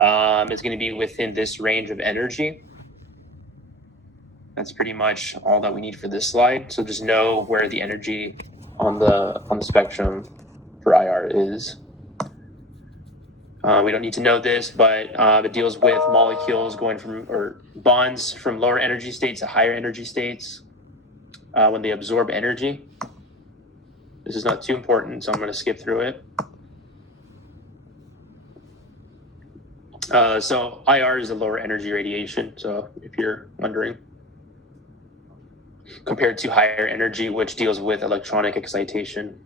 is going to be within this range of energy. That's pretty much all that we need for this slide. So just know where the energy on the spectrum for IR is. We don't need to know this, but it deals with molecules going from, or bonds from lower energy states to higher energy states when they absorb energy. This is not too important, so I'm going to skip through it. So IR is a lower energy radiation, so if you're wondering, compared to higher energy, which deals with electronic excitation.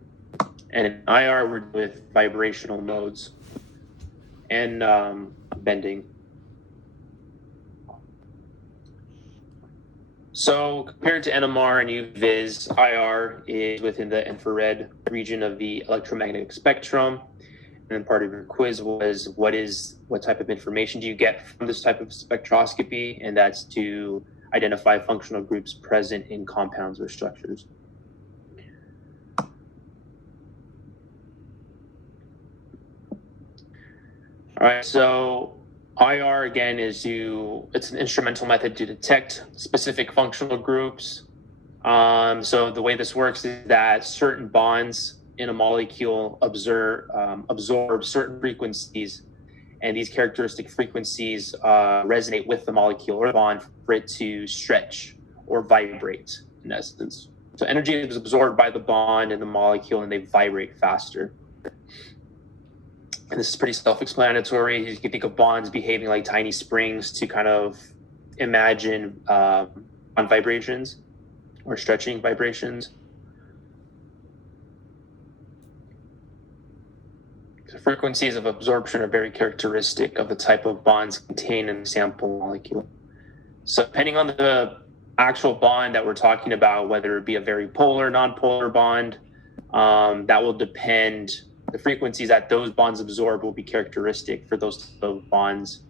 And in IR, we're with vibrational modes and bending. So compared to NMR and UVis, IR is within the infrared region of the electromagnetic spectrum. And then part of your quiz was what type of information do you get from this type of spectroscopy? And that's to identify functional groups present in compounds or structures. All right, so IR again it's an instrumental method to detect specific functional groups. So the way this works is that certain bonds in a molecule absorb certain frequencies, and these characteristic frequencies resonate with the molecule or the bond for it to stretch or vibrate, in essence. So energy is absorbed by the bond and the molecule, and they vibrate faster. And this is pretty self-explanatory. You can think of bonds behaving like tiny springs to kind of imagine on vibrations or stretching vibrations. The frequencies of absorption are very characteristic of the type of bonds contained in the sample molecule. So depending on the actual bond that we're talking about, whether it be a very polar, non-polar bond, that will depend, the frequencies that those bonds absorb will be characteristic for those bonds.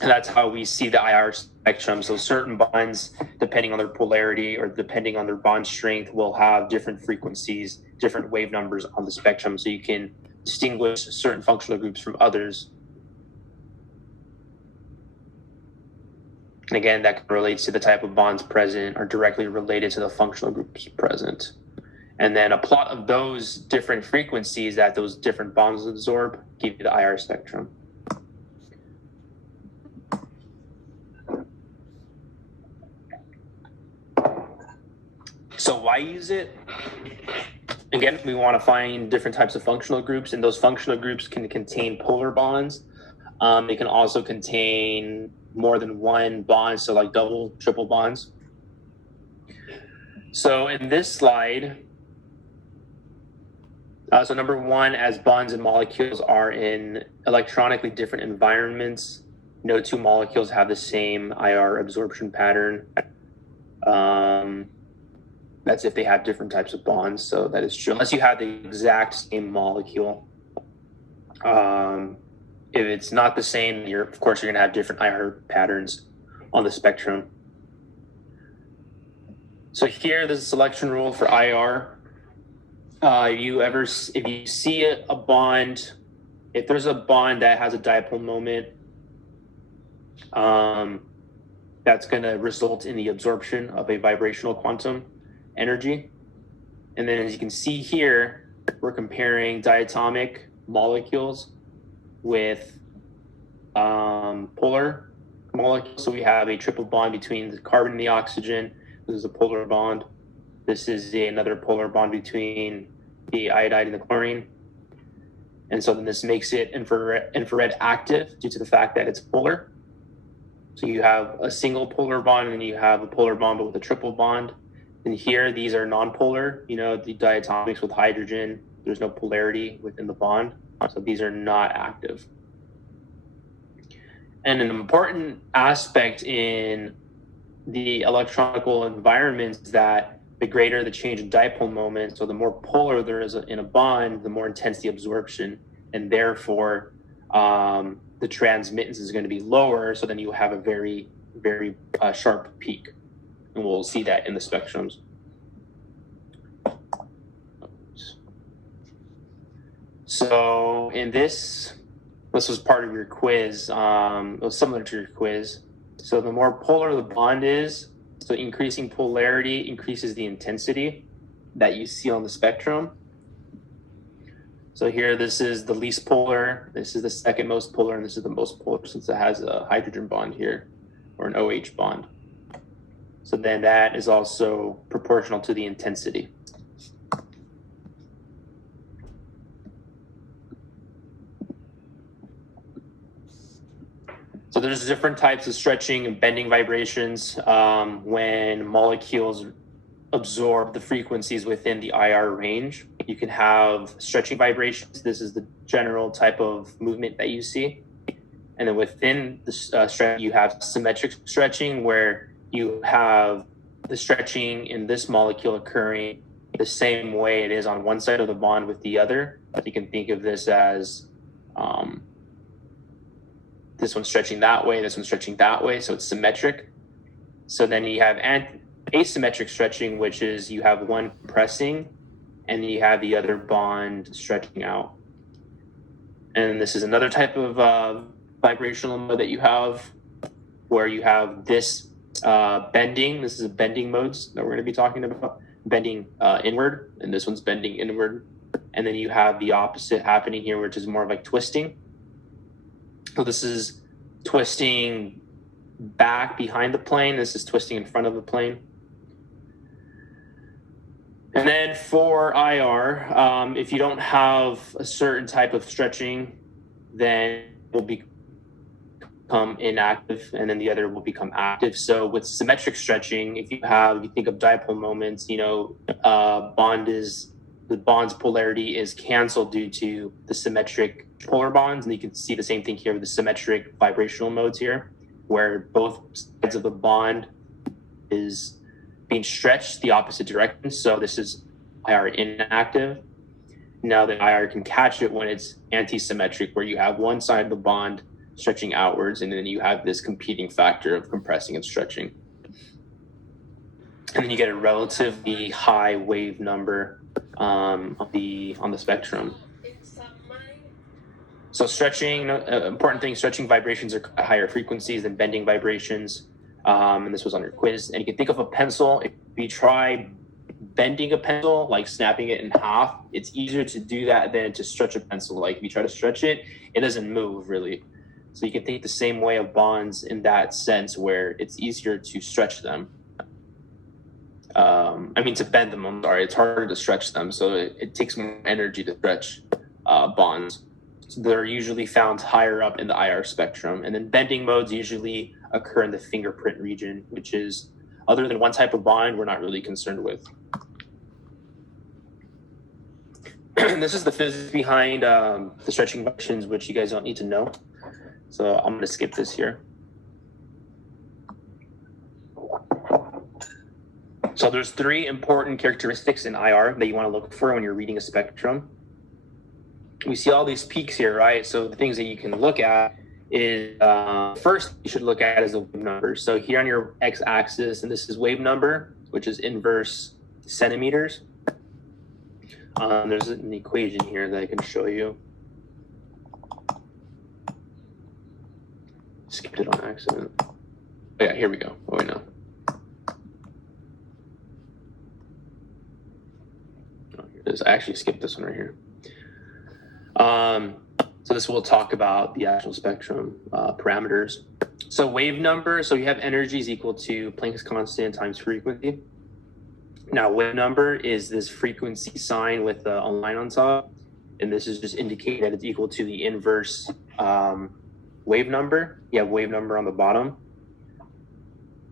And that's how we see the IR spectrum. So certain bonds, depending on their polarity or depending on their bond strength, will have different frequencies, different wave numbers on the spectrum. So you can distinguish certain functional groups from others. And again, that relates to the type of bonds present or directly related to the functional groups present. And then a plot of those different frequencies that those different bonds absorb give you the IR spectrum. So why use it? Again, we want to find different types of functional groups, and those functional groups can contain polar bonds. They can also contain more than one bond, so like double, triple bonds. So in this slide, so number one, as bonds and molecules are in electronically different environments, no two molecules have the same IR absorption pattern. That's if they have different types of bonds. So that is true, unless you have the exact same molecule. If it's not the same, of course, you're going to have different IR patterns on the spectrum. So here, there's a selection rule for IR. If you see a bond, if there's a bond that has a dipole moment, that's going to result in the absorption of a vibrational quantum energy. And then as you can see here, we're comparing diatomic molecules with polar molecules. So we have a triple bond between the carbon and the oxygen. This is a polar bond. This is another polar bond between the iodide and the chlorine. And so then this makes it infrared active due to the fact that it's polar. So you have a single polar bond and you have a polar bond but with a triple bond. And here, these are non-polar, the diatomics with hydrogen. There's no polarity within the bond. So these are not active. And an important aspect in the electronical environment is that the greater the change in dipole moment, so the more polar there is in a bond, the more intense the absorption. And therefore, the transmittance is going to be lower. So then you have a very, very sharp peak. And we'll see that in the spectrums. So in this this was part of your quiz. It was similar to your quiz. So the more polar the bond is, so increasing polarity increases the intensity that you see on the spectrum. So here, this is the least polar, this is the second most polar, and this is the most polar since it has a hydrogen bond here, or an OH bond. So then that is also proportional to the intensity. So there's different types of stretching and bending vibrations when molecules absorb the frequencies within the IR range. You can have stretching vibrations. This is the general type of movement that you see. And then within the stretch, you have symmetric stretching, where you have the stretching in this molecule occurring the same way it is on one side of the bond with the other. You can think of this as this one's stretching that way, this one's stretching that way, so it's symmetric. So then you have asymmetric stretching, which is you have one pressing and you have the other bond stretching out. And this is another type of vibrational mode that you have, where you have this bending. This is a bending modes that we're going to be talking about, bending inward, and this one's bending inward. And then you have the opposite happening here, which is more of like twisting. So this is twisting back behind the plane. This is twisting in front of the plane. And then for IR, if you don't have a certain type of stretching, then it will become inactive, and then the other will become active. So with symmetric stretching, if you think of dipole moments, the bond's polarity is canceled due to the symmetric polar bonds. And you can see the same thing here with the symmetric vibrational modes here, where both sides of the bond is being stretched the opposite direction. So this is IR inactive. Now the IR can catch it when it's anti-symmetric, where you have one side of the bond stretching outwards, and then you have this competing factor of compressing and stretching. And then you get a relatively high wave number on the spectrum. So stretching, important thing, stretching vibrations are at higher frequencies than bending vibrations. And this was on your quiz. And you can think of a pencil. If you try bending a pencil, like snapping it in half, it's easier to do that than to stretch a pencil. Like if you try to stretch it, it doesn't move really. So you can think the same way of bonds in that sense, where it's easier to stretch them. To bend them, I'm sorry. It's harder to stretch them. So it takes more energy to stretch bonds. So they're usually found higher up in the IR spectrum. And then bending modes usually occur in the fingerprint region, which is, other than one type of bond, we're not really concerned with. This is the physics behind the stretching vibrations, which you guys don't need to know. So I'm going to skip this here. So there's three important characteristics in IR that you want to look for when you're reading a spectrum. We see all these peaks here, right? So the things that you can look at is, first you should look at is the wave number. So here on your x-axis, and this is wave number, which is inverse centimeters. There's an equation here that I can show you. Skipped it on accident. Oh yeah, here we go. Oh wait, no. Oh, here it is. I actually skipped this one right here. So this will talk about the actual spectrum parameters. So wave number, so you have energy is equal to Planck's constant times frequency. Now wave number is this frequency sign with a line on top, and this is just indicating that it's equal to the inverse wave number. You have wave number on the bottom.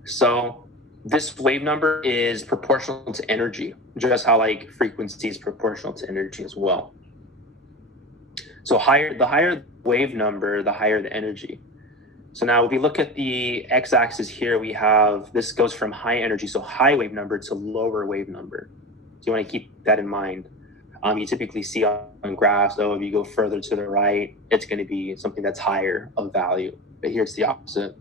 So this wave number is proportional to energy, just how like frequency is proportional to energy as well. So the higher the wave number, the higher the energy. So now if we look at the x-axis here, we have, this goes from high energy, so high wave number, to lower wave number. So you want to keep that in mind. You typically see on graphs, though, if you go further to the right, it's going to be something that's higher of value. But here it's the opposite.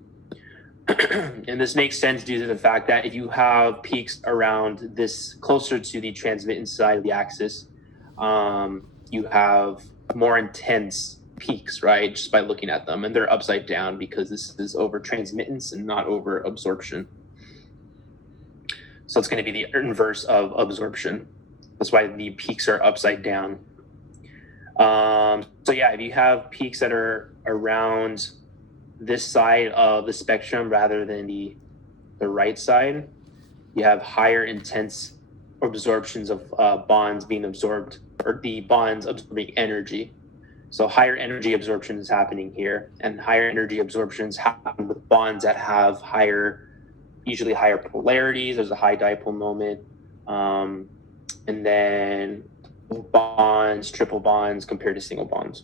And this makes sense due to the fact that if you have peaks around this closer to the transmittance side of the axis, you have more intense peaks, right? Just by looking at them, and they're upside down because this is over transmittance and not over absorption. So it's going to be the inverse of absorption. That's why the peaks are upside down. So yeah, if you have peaks that are around this side of the spectrum rather than the right side, you have higher intense absorptions of bonds being absorbed, or the bonds absorbing energy. So higher energy absorption is happening here, and higher energy absorptions happen with bonds that have usually higher polarities. There's a high dipole moment, and then bonds, triple bonds compared to single bonds.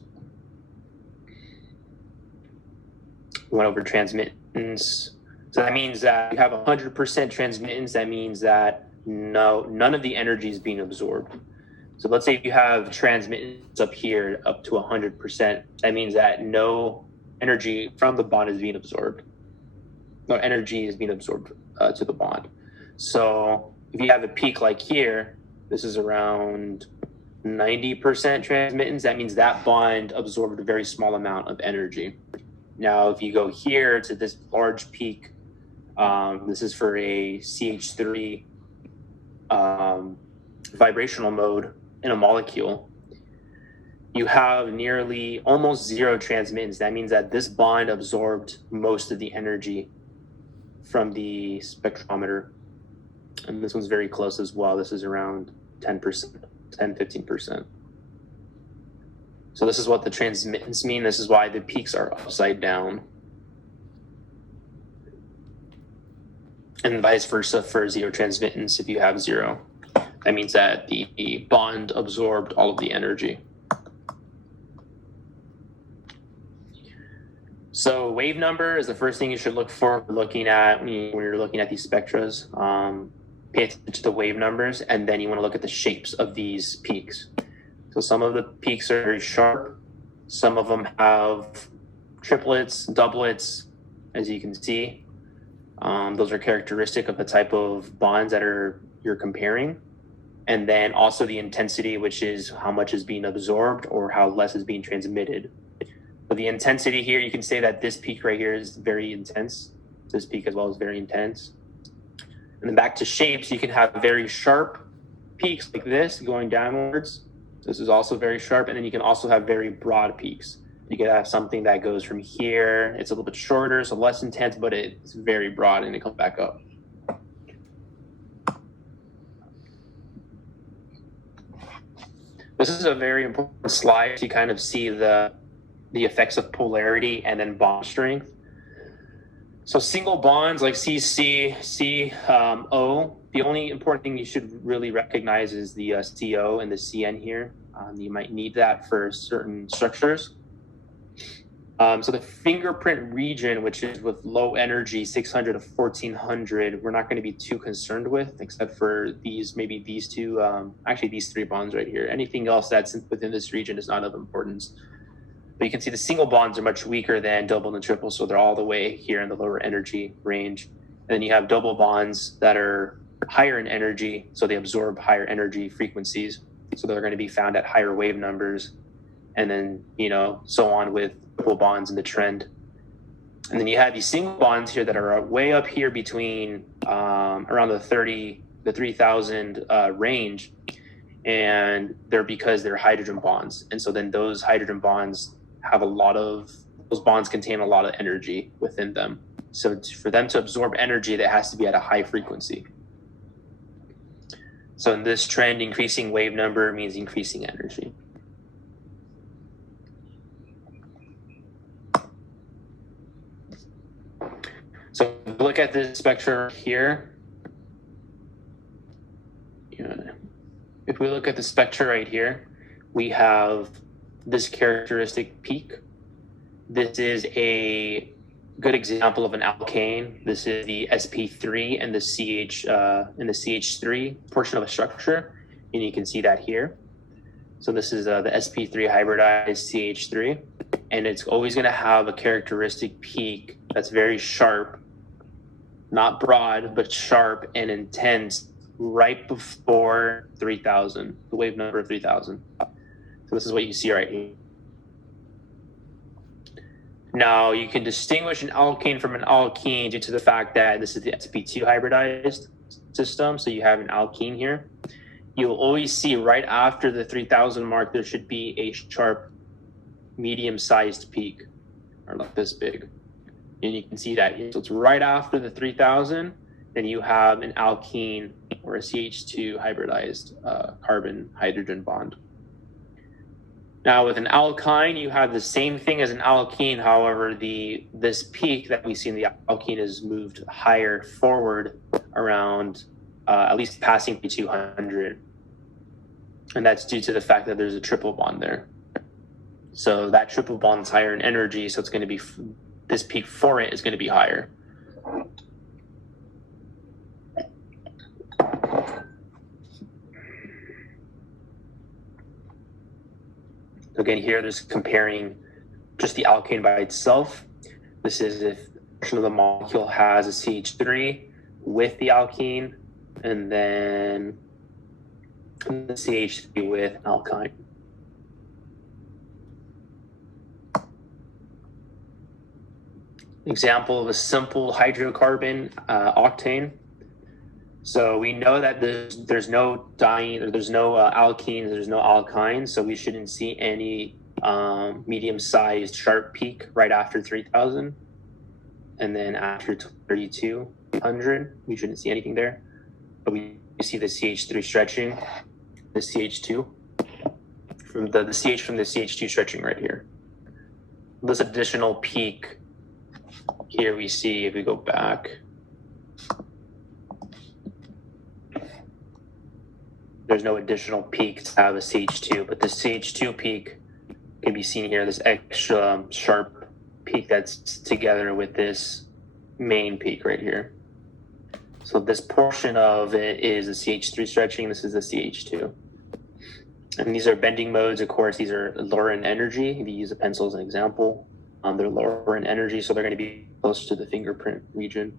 We went over transmittance. So that means that you have 100% transmittance. That means that none of the energy is being absorbed. So let's say if you have transmittance up here up to 100%, that means that no energy from the bond is being absorbed. No energy is being absorbed to the bond. So if you have a peak like here, this is around 90% transmittance. That means that bond absorbed a very small amount of energy. Now, if you go here to this large peak, this is for a CH3 vibrational mode in a molecule, you have nearly almost zero transmittance. That means that this bond absorbed most of the energy from the spectrometer. And this one's very close as well. This is around 10%, 10, 15%. So this is what the transmittance mean. This is why the peaks are upside down. And vice versa for zero transmittance. If you have zero, that means that the bond absorbed all of the energy. So wave number is the first thing you should look for looking at when you're looking at these spectras. Pay attention to the wave numbers, and then you want to look at the shapes of these peaks. So some of the peaks are very sharp. Some of them have triplets, doublets, as you can see. Those are characteristic of the type of bonds that you're comparing. And then also the intensity, which is how much is being absorbed or how less is being transmitted. But the intensity here, you can say that this peak right here is very intense. This peak as well is very intense. And then back to shapes, you can have very sharp peaks like this going downwards. This is also very sharp. And then you can also have very broad peaks. You could have something that goes from here. It's a little bit shorter, so less intense, but it's very broad and it comes back up. This is a very important slide to kind of see the effects of polarity and then bond strength. So single bonds like CC, CO, the only important thing you should really recognize is the CO and the CN here. You might need that for certain structures. So the fingerprint region, which is with low energy, 600 to 1400, we're not going to be too concerned with, except for maybe these two, actually these three bonds right here. Anything else that's within this region is not of importance. But you can see the single bonds are much weaker than double and triple, so they're all the way here in the lower energy range. And then you have double bonds that are higher in energy, so they absorb higher energy frequencies. So they're going to be found at higher wave numbers. And then, so on with triple bonds in the trend. And then you have these single bonds here that are way up here between around the 3,000 range. And they're because they're hydrogen bonds. And so then those hydrogen bonds those bonds contain a lot of energy within them. So for them to absorb energy, that has to be at a high frequency. So in this trend, increasing wave number means increasing energy. So if we look at this spectrum here, if we look at the spectra right here, we have this characteristic peak. This is a good example of an alkane. This is the sp3 and the CH3 portion of a structure, and you can see that here. So this is the sp3 hybridized CH3, and it's always going to have a characteristic peak that's very sharp, not broad, but sharp and intense right before 3,000, the wave number of 3,000. So this is what you see right here. Now, you can distinguish an alkane from an alkene due to the fact that this is the sp2 hybridized system. So you have an alkene here. You'll always see right after the 3000 mark, there should be a sharp, medium-sized peak, or like this big. And you can see that. So it's right after the 3000, then you have an alkene or a CH2 hybridized carbon-hydrogen bond. Now with an alkyne, you have the same thing as an alkene. However, this peak that we see in the alkene is moved higher forward around at least passing P200. And that's due to the fact that there's a triple bond there. So that triple bond is higher in energy, so it's going to be, this peak for it is going to be higher. Again, here there's comparing just the alkane by itself. This is if a portion of the molecule has a CH3 with the alkene, and then the CH3 with alkyne. Example of a simple hydrocarbon octane. So we know that there's no diene, or there's no alkenes, there's no alkynes, so we shouldn't see any medium-sized sharp peak right after 3000. And then after 3200, we shouldn't see anything there. But we see the CH3 stretching, the CH2, from the CH from the CH2 stretching right here. This additional peak here we see, if we go back, there's no additional peak to have a CH2, but the CH2 peak can be seen here, this extra sharp peak that's together with this main peak right here. So this portion of it is the CH3 stretching, this is the CH2. And these are bending modes, of course, these are lower in energy. If you use a pencil as an example, they're lower in energy, so they're going to be close to the fingerprint region.